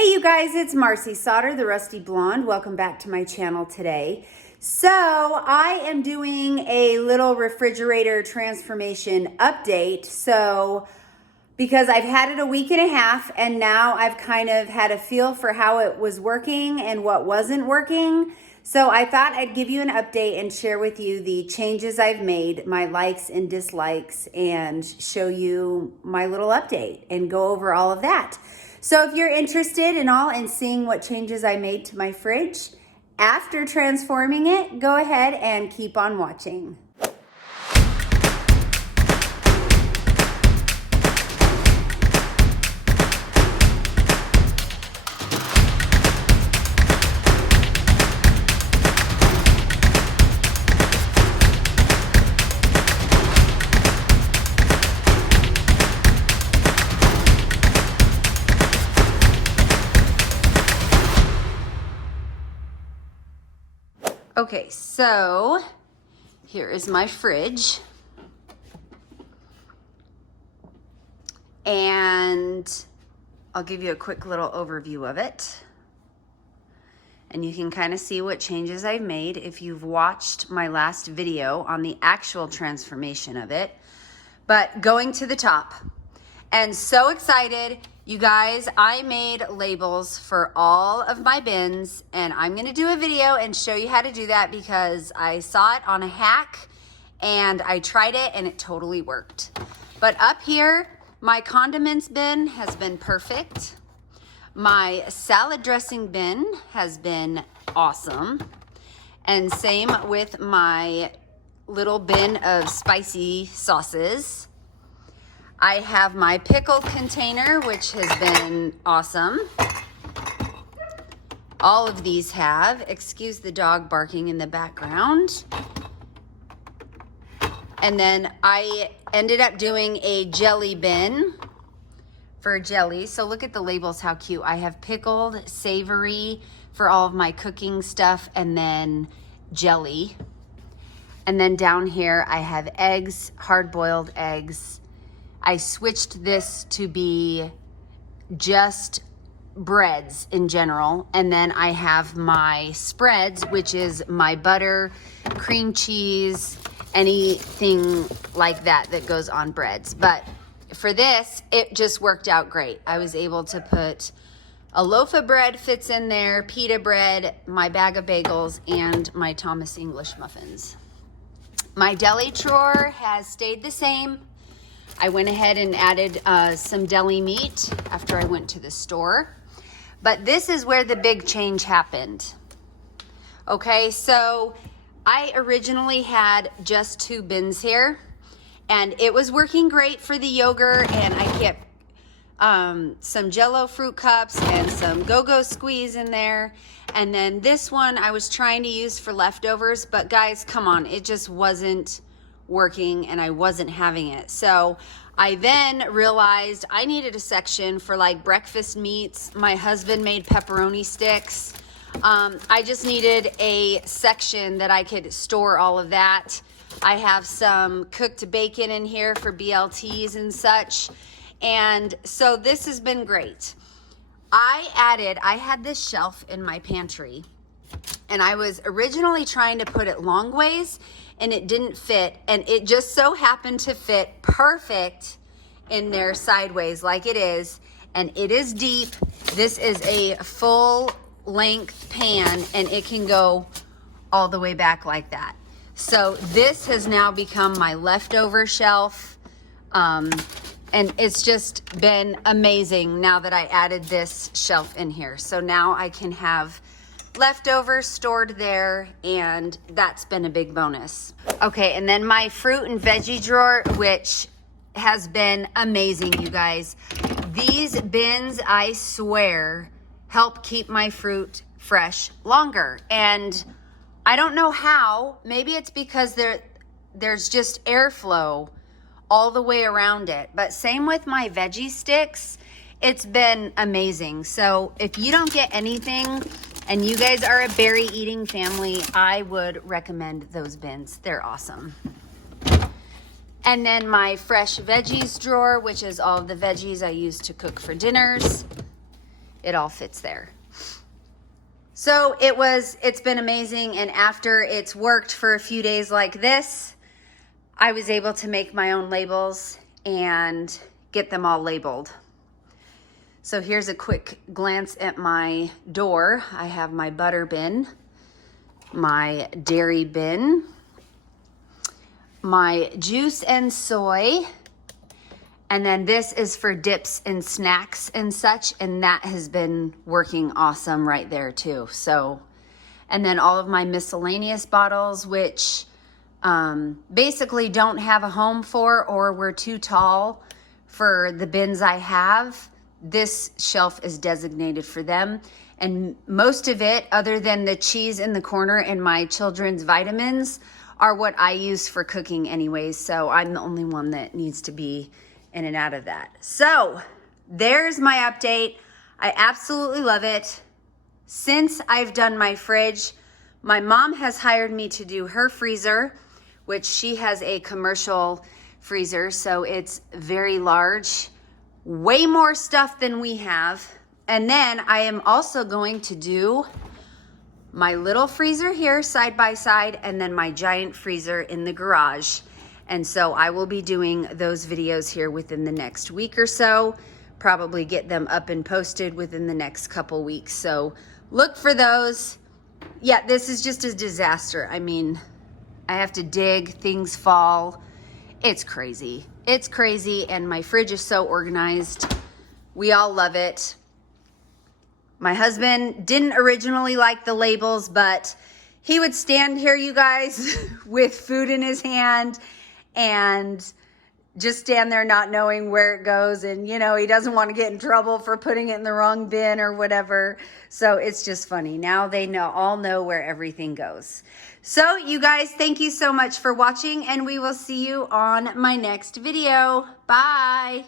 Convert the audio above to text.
Hey you guys, it's Marci Sauter, the Rusty Blonde. Welcome back to my channel today. So I am doing a little refrigerator transformation update. So because I've had it a week and a half and now I've kind of had a feel for how it was working and what wasn't working. So I thought I'd give you an update and share with you the changes I've made, my likes and dislikes, and show you my little update and go over all of that. So if you're interested in seeing what changes I made to my fridge after transforming it, go ahead and keep on watching. Okay, so here is my fridge, and I'll give you a quick little overview of it, and you can kind of see what changes I've made if you've watched my last video on the actual transformation of it. But going to the top, and so excited. You guys, I made labels for all of my bins, and I'm gonna do a video and show you how to do that because I saw it on a hack and I tried it and it totally worked. But up here, my condiments bin has been perfect. My salad dressing bin has been awesome. And same with my little bin of spicy sauces. I have my pickle container, which has been awesome. All of these have. Excuse the dog barking in the background. And then I ended up doing a jelly bin for jelly. So look at the labels, how cute. I have pickled, savory for all of my cooking stuff, and then jelly. And then down here I have eggs, hard-boiled eggs. I switched this to be just breads in general. And then I have my spreads, which is my butter, cream cheese, anything like that that goes on breads. But for this, it just worked out great. I was able to put a loaf of bread fits in there, pita bread, my bag of bagels, and my Thomas English muffins. My deli drawer has stayed the same. I went ahead and added some deli meat after I went to the store. But this is where the big change happened. Okay, so I originally had just 2 bins here, and it was working great for the yogurt, and I kept some Jell-O fruit cups and some Go-Go squeeze in there. And then this one I was trying to use for leftovers, but guys, come on, it just wasn't working and I wasn't having it. So I then realized I needed a section for like breakfast meats. My husband made pepperoni sticks. I just needed a section that I could store all of that. I have some cooked bacon in here for BLTs and such. And so this has been great. I had this shelf in my pantry, and I was originally trying to put it long ways and it didn't fit, and it just so happened to fit perfect in there sideways like it is, and it is deep. This is a full length pan and it can go all the way back like that. So this has now become my leftover shelf, and it's just been amazing now that I added this shelf in here. So now I can have leftovers stored there, and that's been a big bonus. Okay, and then my fruit and veggie drawer, which has been amazing, you guys. These bins, I swear, help keep my fruit fresh longer. And I don't know how. Maybe it's because there's just airflow all the way around it. But same with my veggie sticks. It's been amazing. So if you don't get anything and you guys are a berry eating family, I would recommend those bins. They're awesome. And then my fresh veggies drawer, which is all of the veggies I use to cook for dinners. it all fits there. So it's been amazing. And after it's worked for a few days like this, I was able to make my own labels and get them all labeled. So here's a quick glance at my door. I have my butter bin, my dairy bin, my juice and soy, and then this is for dips and snacks and such, and that has been working awesome right there too. So, and then all of my miscellaneous bottles, which basically don't have a home for, or were too tall for the bins I have. This shelf is designated for them. And most of it, other than the cheese in the corner and my children's vitamins, are what I use for cooking anyways. So I'm the only one that needs to be in and out of that. So there's my update. I absolutely love it. Since I've done my fridge, my mom has hired me to do her freezer, which she has a commercial freezer, so it's very large, way more stuff than we have. And then I am also going to do my little freezer here side by side, and then my giant freezer in the garage. And so I will be doing those videos here within the next week or so, probably get them up and posted within the next couple weeks. So look for those. Yeah, this is just a disaster. I mean, I have to dig, things fall. It's crazy. It's crazy, and my fridge is so organized. We all love it. My husband didn't originally like the labels, but he would stand here, you guys, with food in his hand and just stand there not knowing where it goes. And, you know, he doesn't want to get in trouble for putting it in the wrong bin or whatever. So it's just funny. Now they all know where everything goes. So you guys, thank you so much for watching, and we will see you on my next video. Bye.